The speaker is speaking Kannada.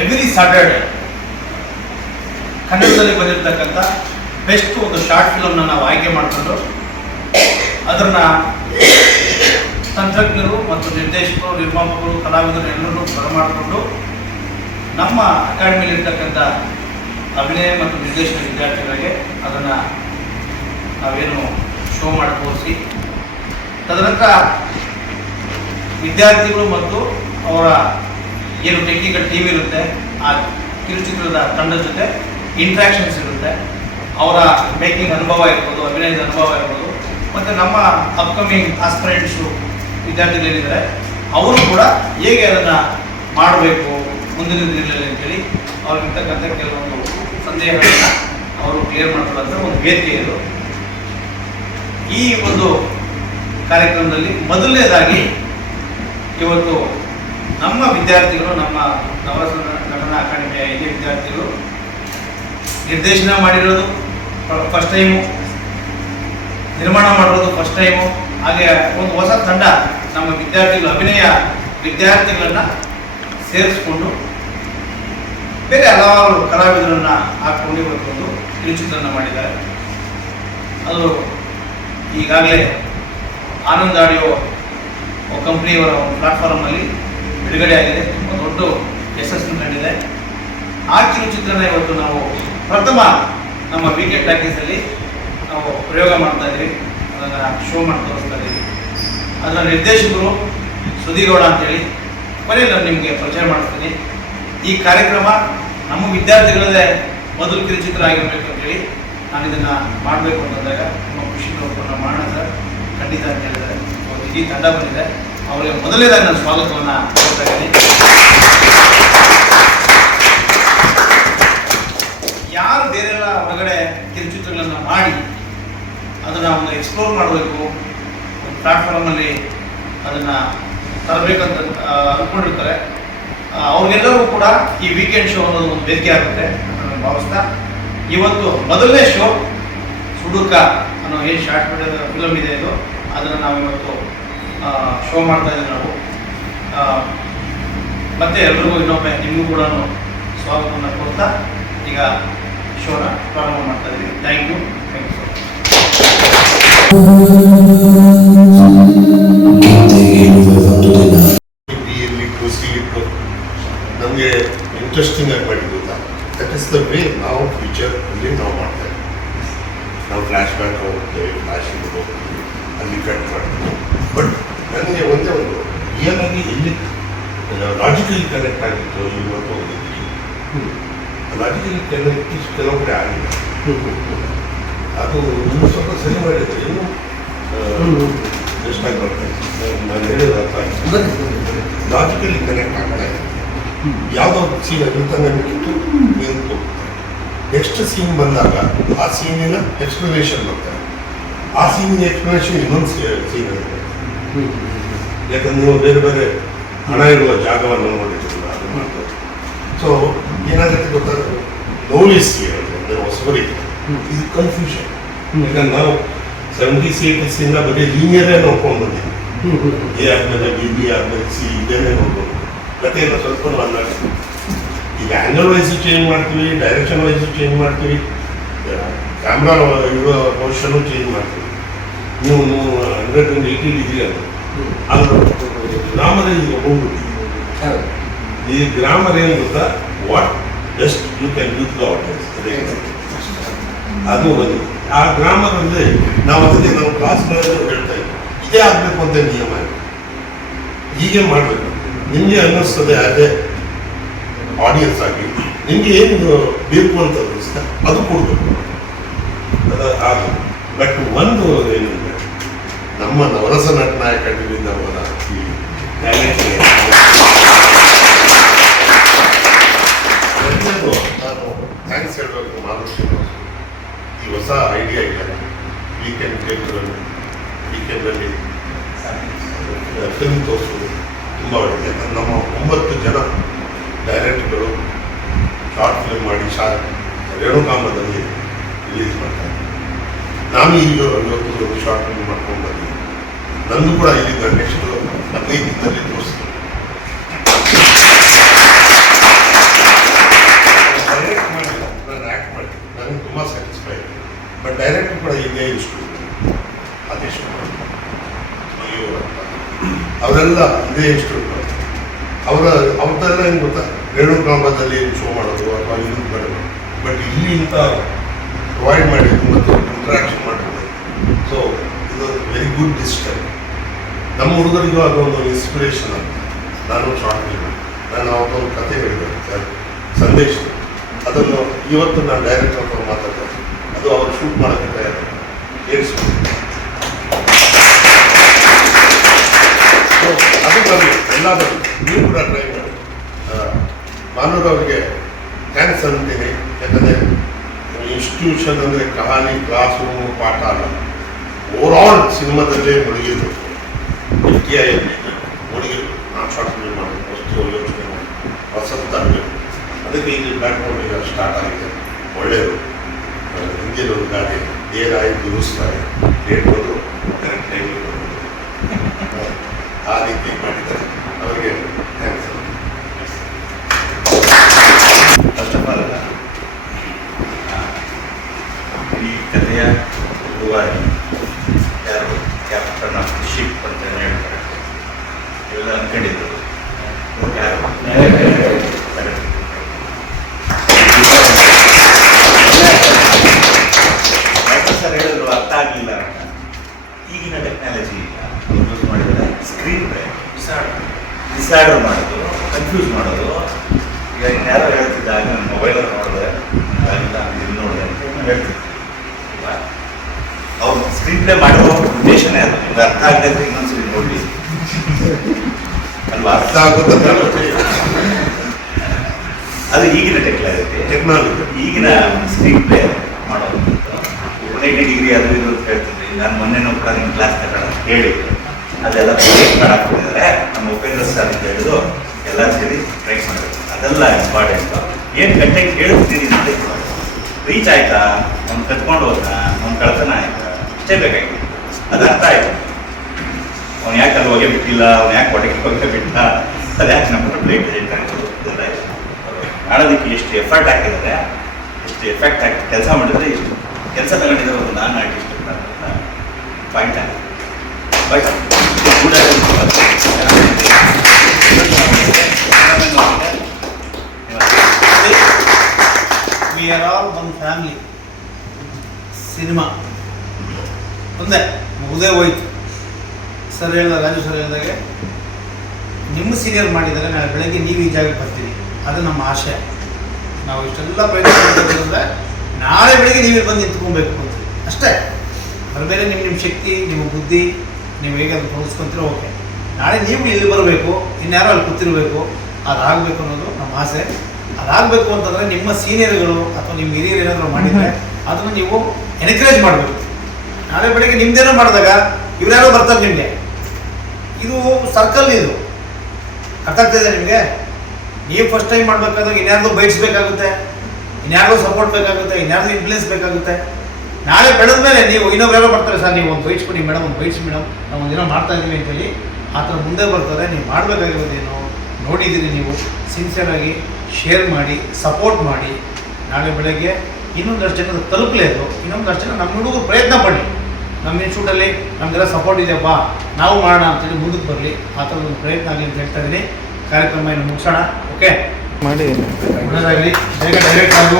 ಎವ್ರಿ ಸ್ಯಾಟರ್ಡೆ ಕನ್ನಡದಲ್ಲಿ ಬಂದಿರತಕ್ಕಂಥ ಬೆಸ್ಟ್ ಒಂದು ಶಾರ್ಟ್ ಫಿಲಮ್ನ ನಾವು ಆಯ್ಕೆ ಮಾಡಿಕೊಂಡು ಅದನ್ನು ತಂತ್ರಜ್ಞರು ಮತ್ತು ನಿರ್ದೇಶಕರು, ನಿರ್ಮಾಪಕರು, ಕಲಾವಿದರು ಎಲ್ಲರೂ ಬರಮಾಡಿಕೊಂಡು ನಮ್ಮ ಅಕಾಡೆಮಿಲಿರ್ತಕ್ಕಂಥ ಅಭಿನಯ ಮತ್ತು ನಿರ್ದೇಶನ ವಿದ್ಯಾರ್ಥಿಗಳಿಗೆ ಅದನ್ನು ನಾವೇನು ಶೋ ಮಾಡಿ ತೋರಿಸಿ, ತದನಂತರ ವಿದ್ಯಾರ್ಥಿಗಳು ಮತ್ತು ಅವರ ಏನು ಟೆಕ್ನಿಕಲ್ ಟೀಮ್ ಇರುತ್ತೆ ಆ ಕಿರುಚಿತ್ರದ ತಂಡದ ಜೊತೆ ಇಂಟ್ರಾಕ್ಷನ್ಸ್ ಇರುತ್ತೆ. ಅವರ ಮೇಕಿಂಗ್ ಅನುಭವ ಇರ್ಬೋದು, ಅಭಿನಯದ ಅನುಭವ ಇರ್ಬೋದು, ಮತ್ತು ನಮ್ಮ ಅಪ್ಕಮಿಂಗ್ ಆಸ್ಪಿರೆಂಟ್ಸು ವಿದ್ಯಾರ್ಥಿಗಳೇನಿದ್ದಾರೆ ಅವರು ಕೂಡ ಹೇಗೆ ಅದನ್ನು ಮಾಡಬೇಕು ಮುಂದಿನ ದಿನಗಳಲ್ಲಿ ಅಂತೇಳಿ ಅವ್ರಿಗಿರ್ತಕ್ಕಂಥ ಕೆಲವೊಂದು ಸಂದೇಹಗಳನ್ನು ಅವರು ಕ್ಲಿಯರ್ ಮಾಡ್ಕೊಳ್ಳೋಂಥ ಒಂದು ವೇದಿಕೆ ಇದು. ಈ ಒಂದು ಕಾರ್ಯಕ್ರಮದಲ್ಲಿ ಮೊದಲನೇದಾಗಿ ಇವತ್ತು ನಮ್ಮ ವಿದ್ಯಾರ್ಥಿಗಳು, ನಮ್ಮ ನವರಸ ನಟನಾ ಅಕಾಡೆಮಿಯ ಹಿರಿಯ ವಿದ್ಯಾರ್ಥಿಗಳು ನಿರ್ದೇಶನ ಮಾಡಿರೋದು ಫಸ್ಟ್ ಟೈಮು, ನಿರ್ಮಾಣ ಮಾಡಿರೋದು ಫಸ್ಟ್ ಟೈಮು, ಹಾಗೆ ಒಂದು ಹೊಸ ತಂಡ ನಮ್ಮ ವಿದ್ಯಾರ್ಥಿಗಳು, ಅಭಿನಯ ವಿದ್ಯಾರ್ಥಿಗಳನ್ನು ಸೇರಿಸ್ಕೊಂಡು ಬೇರೆ ಹಲವಾರು ಕಲಾವಿದರನ್ನು ಹಾಕ್ಕೊಂಡು ಇವತ್ತೊಂದು ಕಿರುಚಿತ್ರವನ್ನು ಮಾಡಿದ್ದಾರೆ. ಅದು ಈಗಾಗಲೇ ಆನಂದ್ ಆಡಿಯೋ ಕಂಪ್ನಿಯವರ ಒಂದು ಪ್ಲಾಟ್ಫಾರ್ಮಲ್ಲಿ ಬಿಡುಗಡೆ ಆಗಿದೆ, ಒಂದು ದೊಡ್ಡ ಯಶಸ್ಸನ್ನು ಕಂಡಿದೆ. ಆ ಕಿರುಚಿತ್ರನ ಇವತ್ತು ನಾವು ಪ್ರಥಮ ನಮ್ಮ ವೀಕೆಂಡ್ ಪ್ಯಾಕೇಜಲ್ಲಿ ನಾವು ಪ್ರಯೋಗ ಮಾಡ್ತಾ ಇದ್ದೀವಿ, ಅದನ್ನು ಶೋ ಮಾಡಿ ತೋರಿಸ್ತಾ ಇದ್ದೀವಿ. ಅದರ ನಿರ್ದೇಶಕರು ಸುಧೀಗೌಡ ಅಂತೇಳಿ, ಕೊನೆಯಲ್ಲಿ ನಾನು ನಿಮಗೆ ಪರಿಚಯ ಮಾಡಿಸ್ತೀನಿ. ಈ ಕಾರ್ಯಕ್ರಮ ನಮ್ಮ ವಿದ್ಯಾರ್ಥಿಗಳದೇ ಮೊದಲು ಕಿರುಚಿತ್ರ ಆಗಿರಬೇಕು ಅಂತೇಳಿ ನಾನು ಇದನ್ನು ಮಾಡಬೇಕು ಅಂತಂದಾಗ ನಮ್ಮ ಖುಷಿ ನೋಡ್ಕೊಂಡು ಮಾಡೋಣ ಸರ್, ಖಂಡಿತ ಅಂತ ಹೇಳಿದ್ದಾರೆ. ಇಡೀ ತಂಡ ಬಂದಿದೆ, ಅವರಿಗೆ ಮೊದಲನೇದಾಗಿ ನಾನು ಸ್ವಾಗತವನ್ನು ಕೊಡ್ತಾ ಇದ್ದೀನಿ. ಯಾರು ಬೇರೆಲ್ಲ ಹೊರಗಡೆ ಕಿರುಚಿತ್ರಗಳನ್ನು ಮಾಡಿ ಅದನ್ನು ಒಂದು ಎಕ್ಸ್ಪ್ಲೋರ್ ಮಾಡಬೇಕು, ಒಂದು ಪ್ಲಾಟ್ಫಾರ್ಮಲ್ಲಿ ಅದನ್ನು ತರಬೇಕಂತ ಅಂದ್ಕೊಂಡಿರ್ತಾರೆ, ಅವ್ರಿಗೆಲ್ಲರಿಗೂ ಕೂಡ ಈ ವೀಕೆಂಡ್ ಶೋ ಅನ್ನೋದು ಒಂದು ವೇದಿಕೆ ಆಗುತ್ತೆ ಅಂತ ನಾನು ಭಾವಿಸ್ತಾ, ಇವತ್ತು ಮೊದಲನೇ ಶೋ ಸುಡುಕ ಅನ್ನೋ ಏನು ಶಾರ್ಟ್ ಫಿಲಮ್ ಇದೆ ಇದು, ಅದನ್ನು ನಾವು ಇವತ್ತು ಶೋ ಮಾಡ್ತಾ ಇದ್ದೀವಿ ನಾವು. ಮತ್ತೆ ಎಲ್ರಿಗೂ ಇನ್ನೊಮ್ಮೆ ನಿಮಗೂ ಕೂಡ ಸ್ವಾಗತವನ್ನು ಕೊಡ್ತಾ ಈಗ ಶೋನ ಪ್ರಾರಂಭ ಮಾಡ್ತಾ ಇದ್ದೀವಿ. Thank you so much. ನಮಗೆ ಇಂಟ್ರೆಸ್ಟಿಂಗ್ ಆಗಿ ಮಾಡಿದ್ದು ದಟ್ ಇಸ್ ದ ವೇ ನಾವು ಫ್ಯೂಚರಲ್ಲಿ ನಾವು ಮಾಡ್ತಾ ಇದ್ದೀವಿ. ನಾವು ಫ್ಲ್ಯಾಶ್ ಬ್ಯಾಕ್ ಹೋಗ್ತೇವೆ, ಫ್ಲ್ಯಾಶಿಂಗ್ ಹೋಗ್ತೀವಿ, ಅಲ್ಲಿ ಕಟ್ ಮಾಡ್ತೀವಿ. ಬಟ್ ನನಗೆ ಒಂದೇ ಒಂದು ರಿಯಲ್ ಆಗಿ ಎಲ್ಲಿ ಲಾಜಿಕಲಿ ಕನೆಕ್ಟ್ ಆಗಿತ್ತು ಇವತ್ತು ಹೋಗಿದ್ದೀವಿ. ಲಾಜಿಕಲಿ ಕನೆಕ್ಟ್ ಕೆಲವು ಕಡೆ ಆಗಿಲ್ಲ, ಅದು ಇನ್ನೂ ಸ್ವಲ್ಪ ಸರಿ ಮಾಡಿದರೆ ಇನ್ನೂ ಎಷ್ಟಾಗಿ ಬರ್ತಾ ಇತ್ತು. ನಾನು ಹೇಳಿದ ಅರ್ಥ ಲಾಜಿಕಲಿ ಕನೆಕ್ಟ್ ಆಗ್ತಾ ಇದೆ. ಯಾವುದೋ ಸೀನ್ ಇರುತ್ತೆ ನನಗಿತ್ತು ನಿಂತು ನೆಕ್ಸ್ಟ್ ಸೀನ್ ಬಂದಾಗ ಆ ಸೀನಿನ ಎಕ್ಸ್ಪ್ಲನೇಷನ್ ಬರ್ತಾರೆ, ಆ ಸೀನಿನ ಎಕ್ಸ್ಪ್ಲನೇಷನ್ ಇನ್ನೊಂದು ಸೀನ್ ಇರುತ್ತೆ. ಯಾಕಂದ್ರೆ ನೀವು ಬೇರೆ ಬೇರೆ ಹಣ ಇರುವ ಜಾಗವನ್ನು ನೋಡಿರ್ತೀರ, ಅದು ಮಾಡ್ಬೋದು. ಸೊ ಏನಾಗುತ್ತೆ ಗೊತ್ತಾದ್ರೆ ನೋವಿಸ್ ಅಂದರೆ ಹೊಸಬರಿಗೆ ಇದು ಕನ್ಫ್ಯೂಷನ್. ಯಾಕಂದ್ರೆ ನಾವು 70s 80s ಬರೀ ಲೀನಿಯರೇ ನೋಡ್ಕೊಂಡು ಬಂದಿದ್ದೀವಿ. ಎ ಆದ್ಮೇಲೆ ಬಿ ಆದ್ಮೇಲೆ ಸಿ ಇದೇನೇ ನೋಡ್ಬೋದು. ಕಥೆಯನ್ನು ಸ್ವಲ್ಪ ಅಲ್ಲಾಡ್ತೀವಿ. ಈಗ ಆ್ಯಂಗಲ್ ವೈಸು ಚೇಂಜ್ ಮಾಡ್ತೀವಿ, ಡೈರೆಕ್ಷನ್ ವೈಸು ಚೇಂಜ್ ಮಾಡ್ತೀವಿ, ಕ್ಯಾಮ್ರಾ ಇರುವ ಪೊಸಿಷನ್ನು ಚೇಂಜ್ ಮಾಡ್ತೀವಿ. ನೀವು 180 ಡಿಗ್ರಿ ಅದು ಗ್ರಾಮರ್ ಈಗ ಹೋಗ್ಬಿಟ್ಟಿದೆ. ಈ ಗ್ರಾಮರ್ ಏನು ಗೊತ್ತಾ, what just you can use the audience, ಅದು ಒಂದು ಆ ಗ್ರಾಮರ್ ಅಂದರೆ ನಾವು ಅದಕ್ಕೆ ನಾವು ಕ್ಲಾಸ್ಗಳಲ್ಲಿ ಹೇಳ್ತಾ ಇದ್ದೀವಿ, ಇದೇ ಆಗಬೇಕು ಅಂತ ನಿಯಮ ಇದೆ, ಹೀಗೆ ಮಾಡಬೇಕು. ನಿಮಗೆ ಅನ್ನಿಸ್ತದೆ ಅದೇ ಆಡಿಯನ್ಸ್ ಆಗಿ ನಿಮಗೆ ಏನು ಬೇಕು ಅಂತ ಅನ್ನಿಸ್ತಾ ಅದು ಕೊಡಬೇಕು, ಅದು. ಬಟ್ ಒಂದು ಏನಂದರೆ ನಮ್ಮ ನವರಸ ನಟನಾ ಅಕಾಡೆಮಿಯಿಂದ ಅವರ ಈ ಟ್ಯಾಲೆಂಟ್ ನಾನು ಥ್ಯಾಂಕ್ಸ್ ಹೇಳಬೇಕು. ಮಾರುತಿ ಈ ಹೊಸ ಐಡಿಯಾ ಇದೆ, ವೀಕೆಂಡಲ್ಲಿ ಫಿಲ್ಮ್ ತೋರಿಸೋದು ತುಂಬ ಒಳ್ಳೆಯದು. ಯಾಕಂದ್ರೆ ನಮ್ಮ 9 ಜನ ಡೈರೆಕ್ಟ್ಗಳು ಶಾರ್ಟ್ ಫಿಲ್ಮ್ ಮಾಡಿ ರೇಣುಕಾಂಬದಲ್ಲಿ ರಿಲೀಸ್ ಮಾಡ್ತಾರೆ. ನಾನು ಈಗ ಇವತ್ತು ಶಾರ್ಟ್ ಫಿಲ್ಮ್ ಮಾಡ್ಕೊಂಡು ಬಂದಿದ್ದೀನಿ, ನಂದು ಕೂಡ ಇಲ್ಲಿಂದ ನೆಕ್ಸ್ಟ್ 15 ದಿನದಲ್ಲಿ ತೋರಿಸ್ತೀನಿ. ಅದೇ ಎಷ್ಟು ಅವ್ರದ್ದೆಲ್ಲ ಏನು ಗೊತ್ತಾ, ರೇಣುಕಾಂಬದಲ್ಲಿ ಶೋ ಮಾಡೋದು ಅಥವಾ ಇನ್ನೊಂದು ಕಡೆ, ಬಟ್ ಇಲ್ಲಿ ಇಂಥ ಪ್ರೊವೈಡ್ ಮಾಡಿದ್ದು ಮತ್ತು ಇಂಟ್ರಾಕ್ಷನ್ ಮಾಡಿದ್ದು. ಸೊ ಇದು ವೆರಿ ಗುಡ್ ಡಿಸಿಷನ್. ನಮ್ಮ ಹುಡುಗರಿಗೂ ಅದೊಂದು ಇನ್ಸ್ಪಿರೇಷನ್ ಅಂತ. ನಾನು ಶಾರ್ಟ್ ಫಿಲ್ಮ್, ನಾನು ಅವತ್ತೊಂದು ಕತೆ ಹೇಳಿದೆ ಸರ್, ಸಂದೇಶ, ಅದನ್ನು ಇವತ್ತು ನಾನು ಡೈರೆಕ್ಟರ್ ಹತ್ರ ಮಾತಾಡ್ತೇನೆ, ಅದು ಅವರು ಶೂಟ್ ಮಾಡೋಕ್ಕೆ ತಯಾರಿ ಏರಿಸ್ಬೋದು. ಸೊ ಅದು ಬರಲಿ, ಎಲ್ಲ ಬರಲಿ, ನೀವು ಕೂಡ ಟ್ರೈ ಮಾಡಿ. ಮಾನೂರ್ ಅವರಿಗೆ ಥ್ಯಾಂಕ್ಸ್ ಅಂತೀನಿ. ಯಾಕಂದರೆ ಇನ್ಸ್ಟಿಟ್ಯೂಷನ್ ಅಂದರೆ ಕಹಾನಿ, ಕ್ಲಾಸ್ ರೂಮು, ಪಾಠ ಅಲ್ಲ, ಓವರಾಲ್ ಸಿನಿಮಾದಲ್ಲೇ ಮುಳುಗಿರ್ಬೇಕು. ಮುಳುಗಿರ್ಬೇಕು. ನಾನು ಶಾರ್ಟ್ ಫಿಲ್ಮ್ ಮಾಡಬೇಕು, ವಸ್ತು ಯೋಚನೆ ಮಾಡಿ ಹೊಸದು ತರಬೇಕು. ಅದಕ್ಕೆ ಇಲ್ಲಿ ಪ್ಲ್ಯಾಟ್ಫಾರ್ಮ್ ಈಗ ಸ್ಟಾರ್ಟ್ ಆಗಿದೆ. ಒಳ್ಳೆಯದು. ಹಿಂದಿನ ಒಂದು ಗಾಡಿ ಏನಾಗಿ ದುರಿಸ್ತಾರೆ, ಡೇಟ್ ಬಂದು ಕರೆಕ್ಟ್ ಟೈಮಿಗೆ ಬರೋದು, ಆ ರೀತಿ ಮಾಡಿದ್ದಾರೆ. ಅವರಿಗೆ ಥ್ಯಾಂಕ್ಸ್. ಫಸ್ಟ್ ಆಫ್ ಆಲ್ ಈ ಕಥೆಯ ರೂವಾರಿ ಯಾರು ಕ್ಯಾಪ್ಟನ್ ಆಫ್ ದಿ ಶಿಪ್ ಅಂತ ಹೇಳ್ತಾರೆ. ಇವೆಲ್ಲ ಅಂದ್ಕೊಂಡಿದ್ರು ಯಾರು ಸರ್ ಹೇಳಿದ್ರು ಅರ್ಥ ಆಗಲಿಲ್ಲ ಅಂತ. ಈಗಿನ ಟೆಕ್ನಾಲಜಿ ಯೂಸ್ ಮಾಡಿದರೆ ಸ್ಕ್ರೀನ್ ಪ್ಲೇ ಡಿಸಾರ್ಡರ್ ಮಾಡೋದು, ಕನ್ಫ್ಯೂಸ್ ಮಾಡೋದು. ಈಗ ಯಾರೋ ಹೇಳ್ತಿದ್ದಾಗ ನನ್ನ ಮೊಬೈಲಲ್ಲಿ ನೋಡಿದೆ, ಆಗಿಲ್ಲ ಇಲ್ಲಿ ನೋಡಿದೆ ಅಂತ ಹೇಳ್ತಿದ್ದೆ. ಅವ್ರು ಸ್ಕ್ರೀನ್ ಪ್ಲೇ ಮಾಡುವ ಉದ್ದೇಶನೇ ಅದು. ನಿಮ್ಗೆ ಅರ್ಥ ಆಗದೆ ಇನ್ನೊಂದ್ಸರಿ ನೋಡಿ ಅಲ್ವಾ? ಅರ್ಥ ಆಗುತ್ತೆ. ಅದು ಈಗಿನ ಟೆಕ್ನಾಲಜಿ. ಈಗಿನ ಸ್ಕ್ರೀನ್ ಪ್ಲೇ ಮಾಡೋದು 180 ಡಿಗ್ರಿ ಅದು ಇದು ಅಂತ ಹೇಳ್ತಿದ್ವಿ. ನಾನು ಮೊನ್ನೆನೂ ಕೂಡ ನಿಮ್ಮ ಕ್ಲಾಸ್ ತಗೊಳ್ಳೋ ಹೇಳಿ ಅದೆಲ್ಲ ಹಾಕ್ತಿದ್ದಾರೆ. ನಮ್ಮ ಉಪೇಂದ್ರ ಸರ್ ಅಂತ ಹೇಳಿದ್ರು ಎಲ್ಲ ಸೇರಿ ಟ್ರೈ ಮಾಡಬೇಕು. ಅದೆಲ್ಲ ಇಂಪಾರ್ಟೆಂಟು. ಏನು ಕಂಟೆಂಟ್ ಹೇಳ್ತಿದ್ದೀನಿ ಅಂತ ರೀಚ್ ಆಯ್ತಾ, ಅವ್ನು ಕತ್ಕೊಂಡು ಹೋದ, ಅವ್ನು ಕಳ್ತನ ಆಯ್ತಾ, ಇಷ್ಟೇ ಬೇಕಾಗಿತ್ತು. ಅದು ಅರ್ಥ ಆಯ್ತು. ಅವ್ನು ಯಾಕೆ ಅಲ್ಲಿ ಹೋಗೇ ಬಿಟ್ಟಿಲ್ಲ, ಅವ್ನು ಯಾಕೆ ಹೊಟ್ಟೆಗೆ ಹೋಗೇ ಬಿಟ್ಟಿಲ್ಲ, ಅದು ಯಾಕೆ ನಮ್ಮ ಪ್ಲೇಟ್ ಹೇಳ್ತಾನೆ, ಇದೆಲ್ಲ ಮಾಡೋದಕ್ಕೆ ಎಷ್ಟು ಎಫರ್ಟ್ ಹಾಕಿದ್ದಾರೆ, ಎಷ್ಟು ಎಫೆಕ್ಟ್ ಹಾಕಿ ಕೆಲಸ ಮಾಡಿದ್ರೆ ಇಷ್ಟು ಕೆಲಸ ತಗೊಂಡಿದ್ದಾರೆ. ಒಂದು ನಾನು ಆರ್ಟಿಸ್ಟ್ ಅಂತ ಪಾಯಿಂಟ್ ಆಗಿದೆ. ಬಟ್ ಕೂಡ we are all one family. Cinema ಒಂದೇ ಮುಗದೇ ಹೋಯ್ತು. ಸರ್ ಹೇಳಿದ, ರಾಜು ಸರ್ ಹೇಳಿದಾಗೆ ನಿಮ್ಮ ಸೀನಿಯರ್ ಮಾಡಿದರೆ ನಾಳೆ ಬೆಳಗ್ಗೆ ನೀವು ಈ ಜಾಗಕ್ಕೆ ಬರ್ತೀರಿ. ಅದು ನಮ್ಮ ಆಶಯ. ನಾವು ಇಷ್ಟೆಲ್ಲ ಪ್ರಯತ್ನ ಮಾಡ್ತಿರೋದ್ರೆ ನಾಳೆ ಬೆಳಗ್ಗೆ ನೀವೇ ಬಂದು ನಿಂತ್ಕೊಬೇಕು ಅಂತ ಅಷ್ಟೇ. ಬರಬೇರೆ ನಿಮ್ಮ ಶಕ್ತಿ, ನಿಮ್ಮ ಬುದ್ಧಿ, ನೀವು ಹೇಗಾದ್ರೂ ತೊಡಗಿಸ್ಕೊಂತೀರೋ ಓಕೆ. ನಾಳೆ ನೀವು ಇಲ್ಲಿ ಬರಬೇಕು, ಇನ್ಯಾರೋ ಅಲ್ಲಿ ಕೂತಿರಬೇಕು. ಅದಾಗಬೇಕು ಅನ್ನೋದು ನಮ್ಮ ಆಸೆ. ಅದಾಗಬೇಕು ಅಂತಂದರೆ ನಿಮ್ಮ ಸೀನಿಯರ್ಗಳು ಅಥವಾ ನಿಮ್ಮ ಹಿರಿಯರು ಏನಾದರೂ ಮಾಡಿದರೆ ಅದನ್ನು ನೀವು ಎನ್ಕರೇಜ್ ಮಾಡಬೇಕು. ನಾಳೆ ಬೆಳಗ್ಗೆ ನಿಮ್ಮದೇನೋ ಮಾಡಿದಾಗ ಇವರ್ಯಾರೋ ಬರ್ತಾರೆ ನಿಮಗೆ. ಇದು ಸರ್ಕಲ್, ಇದು ಅರ್ಥ ಆಗ್ತಾಯಿದೆ ನಿಮಗೆ? ನೀವು ಫಸ್ಟ್ ಟೈಮ್ ಮಾಡಬೇಕಾದಾಗ ಇನ್ಯಾರ್ದು ಬೈಟ್ಸ್ಬೇಕಾಗುತ್ತೆ, ಇನ್ಯಾರ್ದು ಸಪೋರ್ಟ್ ಬೇಕಾಗುತ್ತೆ, ಇನ್ಯಾರ್ದು ಇನ್ಫ್ಲೂಯೆನ್ಸ್ ಬೇಕಾಗುತ್ತೆ. ನಾಳೆ ಬೆಳೆದ ಮೇಲೆ ನೀವು ಇನ್ನೊಬ್ರು ಬರ್ತಾರೆ, ಸರ್ ನೀವು ಒಂದು ಬೈಟ್ಸ್ಕೊಡಿ ಮೇಡಮ್, ಒಂದು ಬೈಟ್ಸ್ ಮೇಡಮ್, ನಾವು ಒಂದಿನ ಮಾಡ್ತಾ ಇದ್ದೀವಿ ಅಂತೇಳಿ ಆ ಥರ ಮುಂದೆ ಬರ್ತಾರೆ. ನೀವು ಮಾಡಬೇಕಾಗಿರೋದೇನು ನೋಡಿದ್ದೀರಿ, ನೀವು ಸಿನ್ಸಿಯರಾಗಿ ಶೇರ್ ಮಾಡಿ, ಸಪೋರ್ಟ್ ಮಾಡಿ. ನಾಳೆ ಬೆಳಗ್ಗೆ ಇನ್ನೊಂದಷ್ಟು ಜನ ತಲುಪಲೇದು, ಇನ್ನೊಂದಷ್ಟು ಜನ ನಮ್ಮ ಹುಡುಗರು ಪ್ರಯತ್ನ ಪಡಲಿ. ನಮ್ಮ ಇನ್ಸ್ಟಿಟ್ಯೂಟಲ್ಲಿ ನಮಗೆಲ್ಲ ಸಪೋರ್ಟ್ ಇದೆಯಪ್ಪ, ನಾವು ಮಾಡೋಣ ಅಂತೇಳಿ ಮುಂದಕ್ಕೆ ಬರಲಿ. ಆ ಥರದ ಒಂದು ಪ್ರಯತ್ನ ಆಗಲಿ ಅಂತ ಹೇಳ್ತಾ ಇದ್ದೀನಿ. ಕಾರ್ಯಕ್ರಮ ಇನ್ನು ಮುಗಿಸೋಣ. ಓಕೆ ಮಾಡಿ, ಒಳ್ಳೆಯದಾಗಲಿ. ಬೇಗ ಡೈರೆಕ್ಟ್ ಆಗು.